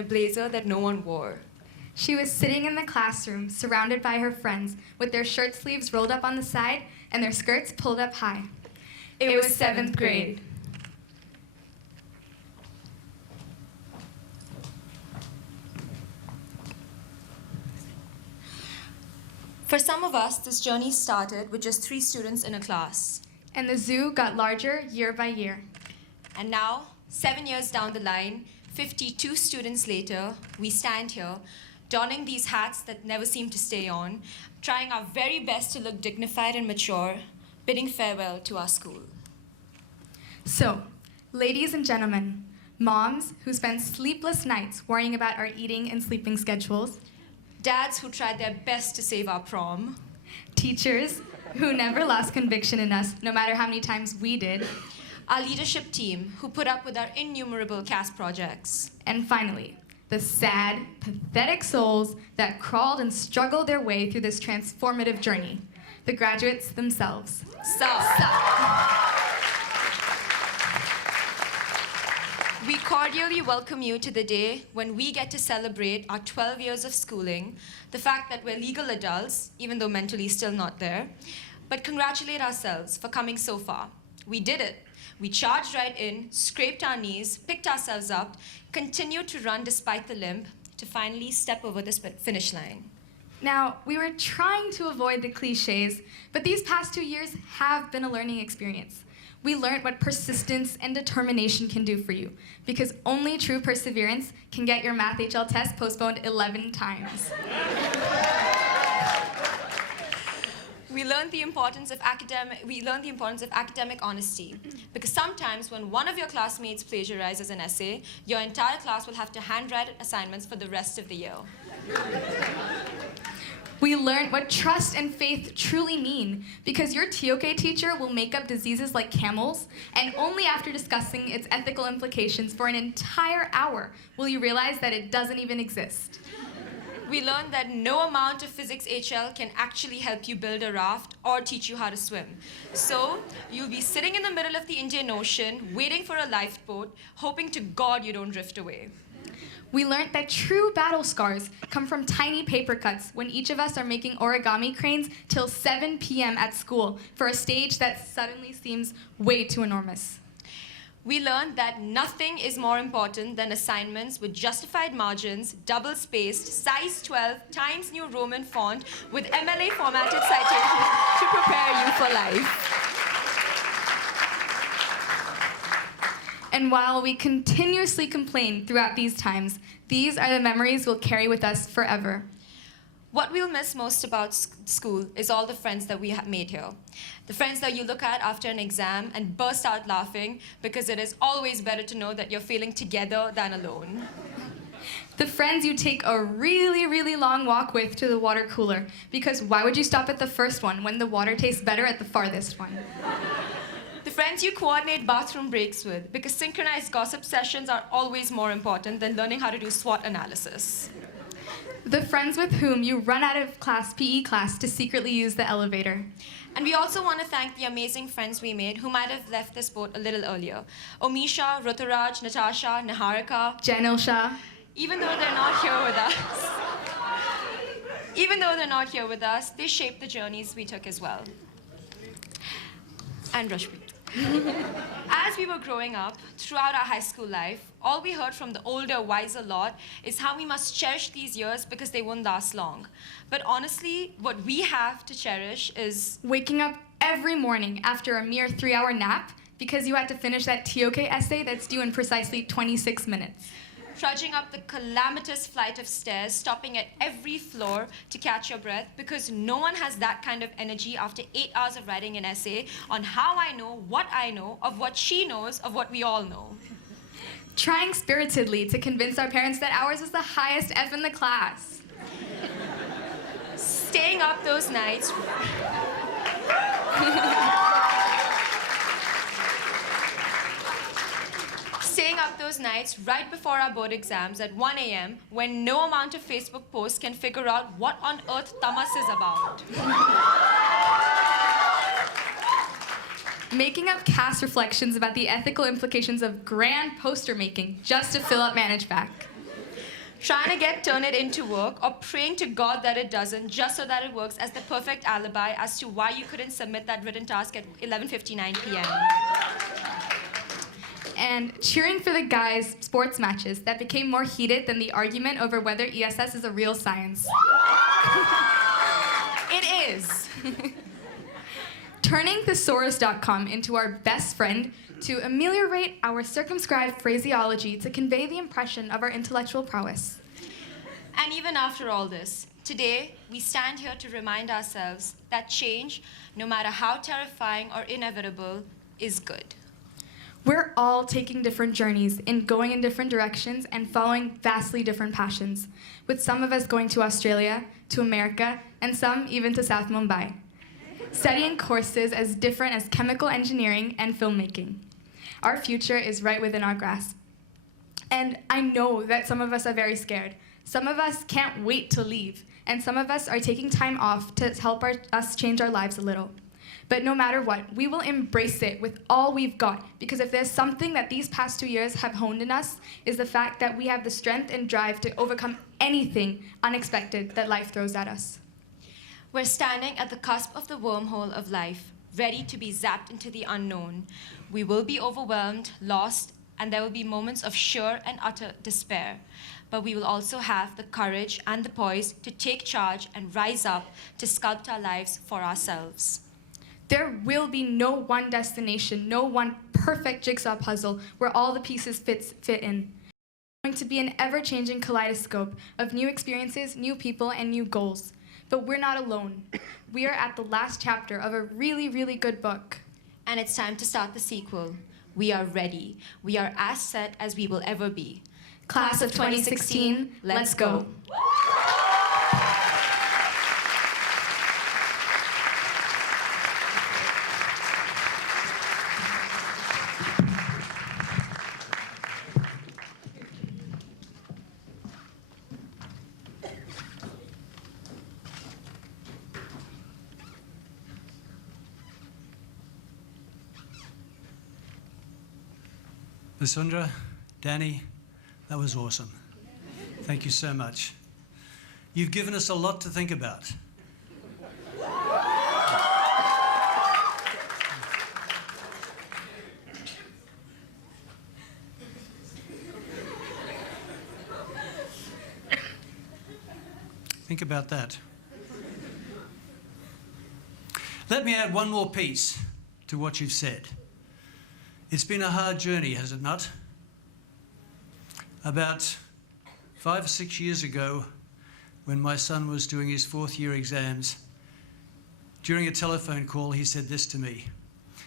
a blazer that no one wore. She was sitting in the classroom, surrounded by her friends, with their shirt sleeves rolled up on the side and their skirts pulled up high. It was 7th grade. For some of us, this journey started with just 3 students in a class. And the zoo got larger year by year. And now, 7 years down the line, 52 students later, we stand here, donning these hats that never seem to stay on, trying our very best to look dignified and mature, bidding farewell to our school. So, ladies and gentlemen, moms who spend sleepless nights worrying about our eating and sleeping schedules, Dads who tried their best to save our prom, teachers who never lost conviction in us, no matter how many times we did, our leadership team who put up with our innumerable CAS projects, and finally, the sad, pathetic souls that crawled and struggled their way through this transformative journey, the graduates themselves. We cordially welcome you to the day when we get to celebrate our 12 years of schooling, the fact that we're legal adults, even though mentally still not there, but congratulate ourselves for coming so far. We did it. We charged right in, scraped our knees, picked ourselves up, continued to run despite the limp, to finally step over the finish line. Now, we were trying to avoid the cliches, but these past 2 years have been a learning experience. We learned what persistence and determination can do for you, because only true perseverance can get your Math HL test postponed 11 times. We learned the importance of academic honesty, because sometimes when one of your classmates plagiarizes an essay, your entire class will have to handwrite assignments for the rest of the year. We learned what trust and faith truly mean, because your TOK teacher will make up diseases like camels, and only after discussing its ethical implications for an entire hour will you realize that it doesn't even exist. We learned that no amount of physics HL can actually help you build a raft or teach you how to swim. So you'll be sitting in the middle of the Indian Ocean, waiting for a lifeboat, hoping to God you don't drift away. We learned that true battle scars come from tiny paper cuts when each of us are making origami cranes till 7 p.m. at school for a stage that suddenly seems way too enormous. We learned that nothing is more important than assignments with justified margins, double-spaced, size 12, Times New Roman font with MLA formatted citations to prepare you for life. And while we continuously complain throughout these times, these are the memories we'll carry with us forever. What we'll miss most about school is all the friends that we have made here. The friends that you look at after an exam and burst out laughing, because it is always better to know that you're feeling together than alone. The friends you take a really, really long walk with to the water cooler, because why would you stop at the first one when the water tastes better at the farthest one? The friends you coordinate bathroom breaks with, because synchronized gossip sessions are always more important than learning how to do SWOT analysis. The friends with whom you run out of PE class to secretly use the elevator. And we also want to thank the amazing friends we made who might have left this boat a little earlier. Omisha, Ruturaj, Natasha, Niharika, Janil. Even though they're not here with us, they shaped the journeys we took as well. And Rashmi. As we were growing up, throughout our high school life, all we heard from the older, wiser lot is how we must cherish these years because they won't last long. But honestly, what we have to cherish is waking up every morning after a mere 3-hour nap because you had to finish that TOK essay that's due in precisely 26 minutes. Trudging up the calamitous flight of stairs, stopping at every floor to catch your breath, because no one has that kind of energy after 8 hours of writing an essay on how I know of what she knows of what we all know. Trying spiritedly to convince our parents that ours was the highest F in the class. Staying up those nights. Staying up those nights right before our board exams at 1 a.m. when no amount of Facebook posts can figure out what on earth tamas is about. Making up CAS reflections about the ethical implications of grand poster making just to fill up manage back. trying to turn it into work, or praying to God that it doesn't, just so that it works as the perfect alibi as to why you couldn't submit that written task at 11:59 p.m. And cheering for the guys' sports matches that became more heated than the argument over whether ESS is a real science. It is. Turning thesaurus.com into our best friend to ameliorate our circumscribed phraseology to convey the impression of our intellectual prowess. And even after all this, today we stand here to remind ourselves that change, no matter how terrifying or inevitable, is good. We're all taking different journeys and going in different directions and following vastly different passions, with some of us going to Australia, to America, and some even to South Mumbai, studying courses as different as chemical engineering and filmmaking. Our future is right within our grasp. And I know that some of us are very scared. Some of us can't wait to leave, and some of us are taking time off to help us change our lives a little. But no matter what, we will embrace it with all we've got, because if there's something that these past 2 years have honed in us, is the fact that we have the strength and drive to overcome anything unexpected that life throws at us. We're standing at the cusp of the wormhole of life, ready to be zapped into the unknown. We will be overwhelmed, lost, and there will be moments of sheer and utter despair. But we will also have the courage and the poise to take charge and rise up to sculpt our lives for ourselves. There will be no one destination, no one perfect jigsaw puzzle where all the pieces fit in. It's going to be an ever-changing kaleidoscope of new experiences, new people, and new goals. But we're not alone. We are at the last chapter of a really, really good book. And it's time to start the sequel. We are ready. We are as set as we will ever be. Class of 2016, let's go. Vasundhara, Danny, that was awesome. Thank you so much. You've given us a lot to think about. Think about that. Let me add one more piece to what you've said. It's been a hard journey, has it not? About 5 or 6 years ago, when my son was doing his 4th year exams, during a telephone call, he said this to me.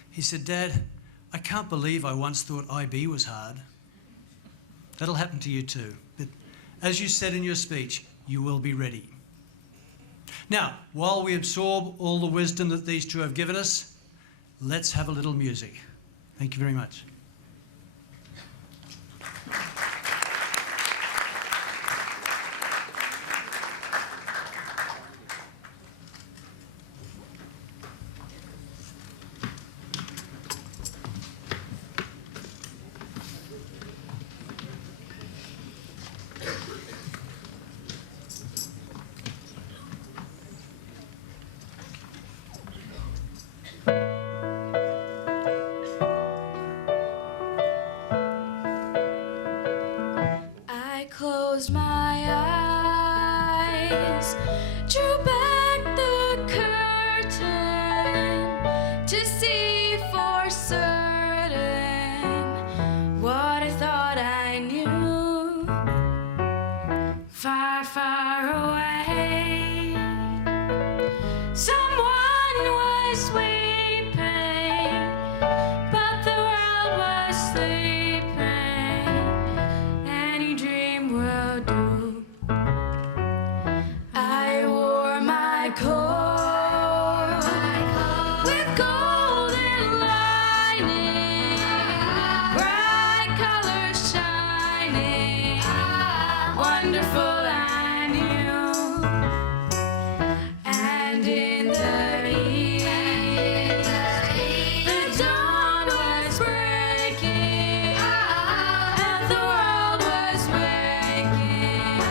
He said, "Dad, I can't believe I once thought IB was hard." That'll happen to you too. But as you said in your speech, you will be ready. Now, while we absorb all the wisdom that these two have given us, let's have a little music. Thank you very much. Closed my eyes, drew back the curtain to see for certain what I thought I knew. Far, far away, someone was weeping, but the world was sleeping. Any dream will do. I wore my coat with golden lining, bright colors shining, wonderful I knew. And in the east, the dawn was breaking, and the world was waking.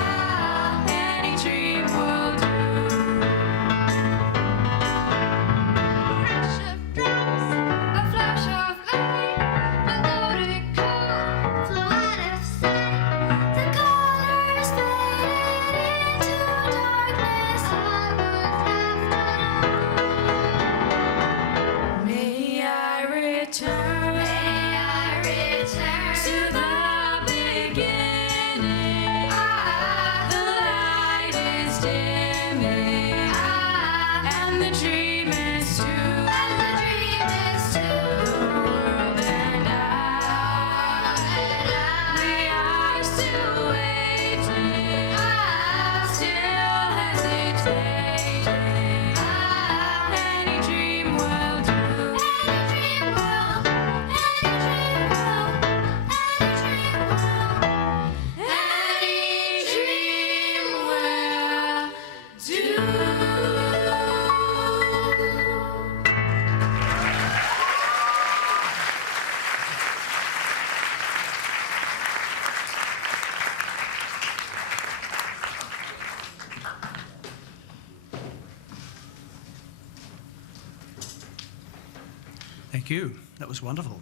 Thank you. That was wonderful.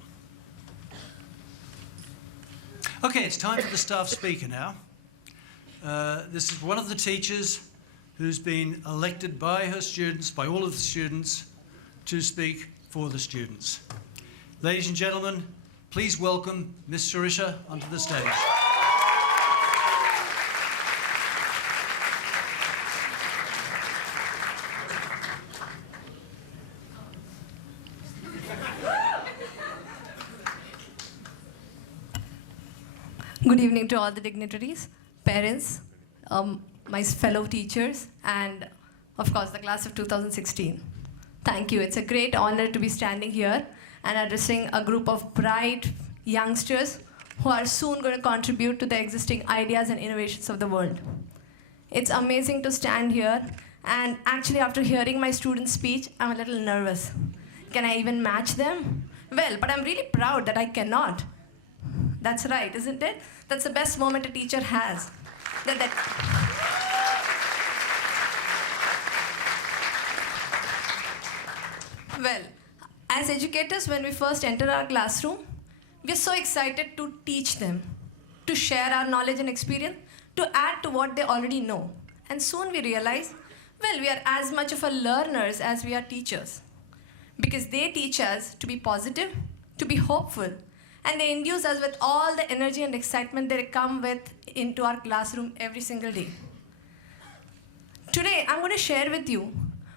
Okay, it's time for the staff speaker now. This is one of the teachers who's been elected by her students, by all of the students, to speak for the students. Ladies and gentlemen, please welcome Miss Sarisha onto the stage. Good evening to all the dignitaries, parents, my fellow teachers, and of course the class of 2016. Thank you. It's a great honor to be standing here and addressing a group of bright youngsters who are soon going to contribute to the existing ideas and innovations of the world. It's amazing to stand here, and actually after hearing my students' speech, I'm a little nervous. Can I even match them? Well, but I'm really proud that I cannot. That's right, isn't it? That's the best moment a teacher has. Well, as educators, when we first enter our classroom, we're so excited to teach them, to share our knowledge and experience, to add to what they already know. And soon we realize, well, we are as much of a learners as we are teachers. Because they teach us to be positive, to be hopeful, and they induce us with all the energy and excitement they come with into our classroom every single day. Today, I'm going to share with you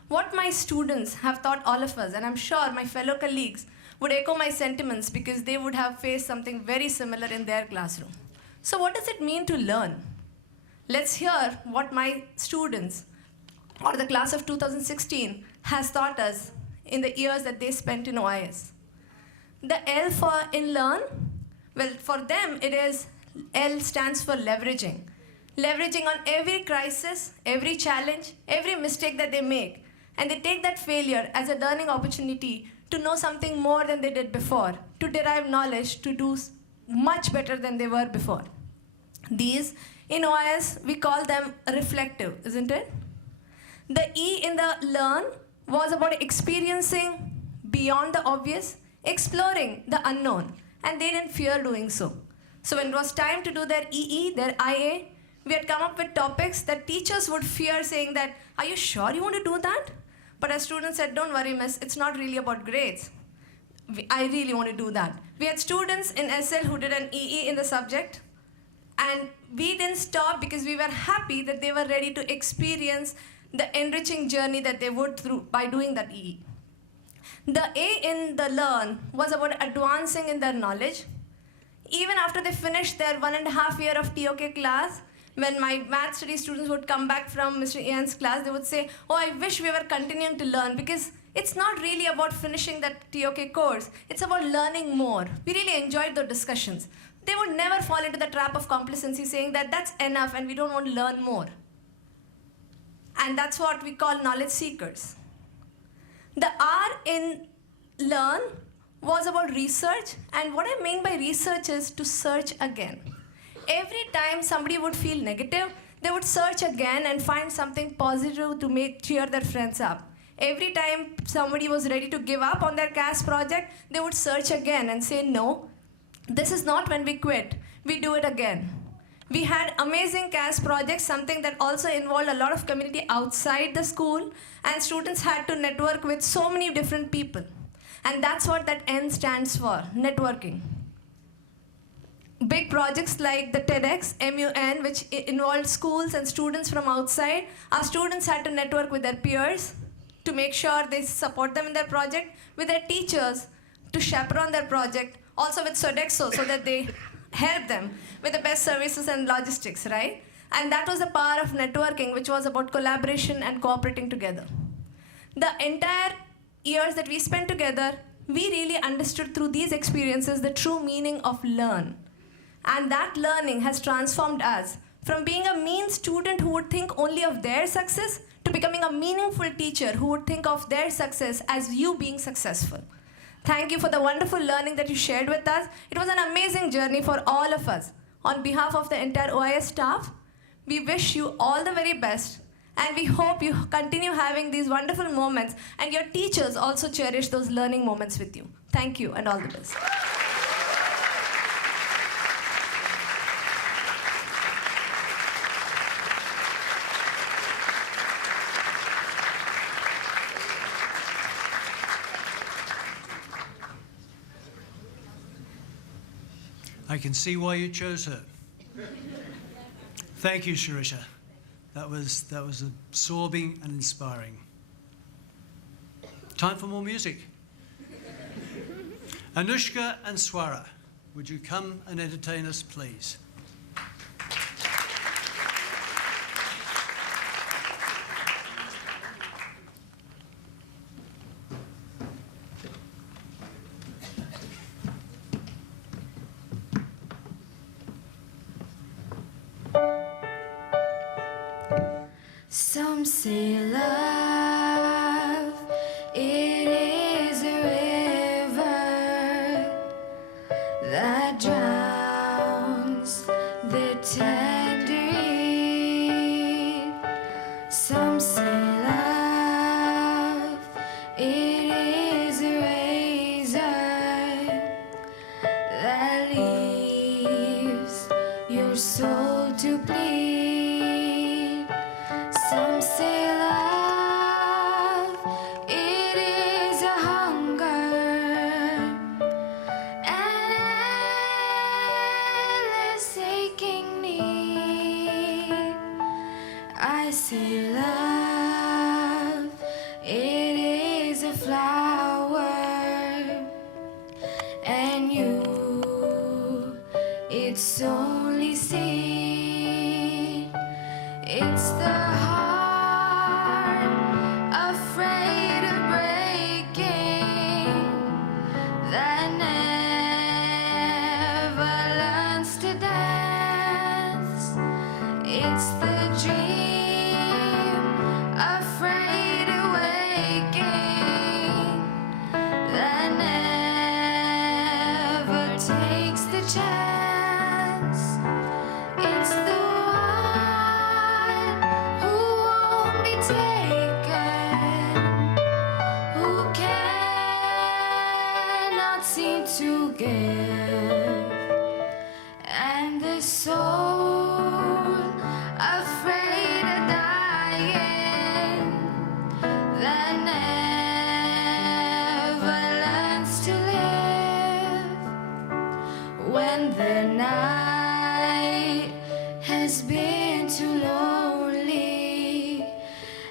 what my students have taught all of us, and I'm sure my fellow colleagues would echo my sentiments because they would have faced something very similar in their classroom. So what does it mean to learn? Let's hear what my students, or the class of 2016, has taught us in the years that they spent in OIS. The L for in learn, well, for them it is, L stands for leveraging. Leveraging on every crisis, every challenge, every mistake that they make. And they take that failure as a learning opportunity to know something more than they did before, to derive knowledge, to do much better than they were before. These, in OIS, we call them reflective, isn't it? The E in the learn was about experiencing beyond the obvious, exploring the unknown, and they didn't fear doing so. So when it was time to do their EE, their IA, we had come up with topics that teachers would fear, saying that, are you sure you want to do that? But our students said, don't worry, miss, it's not really about grades. I really want to do that. We had students in SL who did an EE in the subject, and we didn't stop because we were happy that they were ready to experience the enriching journey that they would through by doing that EE. The A in the learn was about advancing in their knowledge. Even after they finished their 1.5 year of TOK class, when my math study students would come back from Mr. Ian's class, they would say, oh, I wish we were continuing to learn, because it's not really about finishing that TOK course. It's about learning more. We really enjoyed the discussions. They would never fall into the trap of complacency, saying that that's enough and we don't want to learn more. And that's what we call knowledge seekers. The R in learn was about research, and what I mean by research is to search again. Every time somebody would feel negative, they would search again and find something positive to cheer their friends up. Every time somebody was ready to give up on their CAS project, they would search again and say, no, this is not when we quit, we do it again. We had amazing CAS projects, something that also involved a lot of community outside the school, and students had to network with so many different people. And that's what that N stands for, networking. Big projects like the TEDx, MUN, which involved schools and students from outside. Our students had to network with their peers to make sure they support them in their project, with their teachers to chaperone their project, also with Sodexo so that they help them with the best services and logistics, right? And that was the power of networking, which was about collaboration and cooperating together. The entire years that we spent together, we really understood through these experiences the true meaning of learn. And that learning has transformed us from being a mean student who would think only of their success to becoming a meaningful teacher who would think of their success as you being successful. Thank you for the wonderful learning that you shared with us. It was an amazing journey for all of us. On behalf of the entire OIS staff, we wish you all the very best, And we hope you continue having these wonderful moments and your teachers also cherish those learning moments with you. Thank you and all the best. I can see why you chose her. Thank you, Shirisha. That was absorbing and inspiring. Time for more music. Anushka and Swara, would you come and entertain us, please? Some say love, it is a river that drowns the tender reed. Some say love, it is a razor that leaves your soul to bleed. Some say love, it is a hunger, an endless aching need. I say love, it is a flower, and you, it's only seed. It's the heart afraid of breaking that never learns to dance. It's the dream afraid of waking that never takes the chance. It's the who won't be taken, who cannot seem to give, and the soul afraid of dying that never learns to live. When the night has been too lonely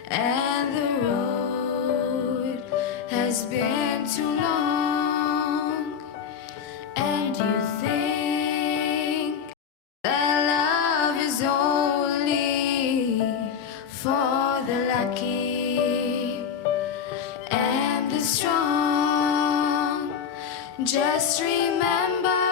and the road has been too long, and you think that love is only for the lucky and the strong, just remember